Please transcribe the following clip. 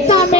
que también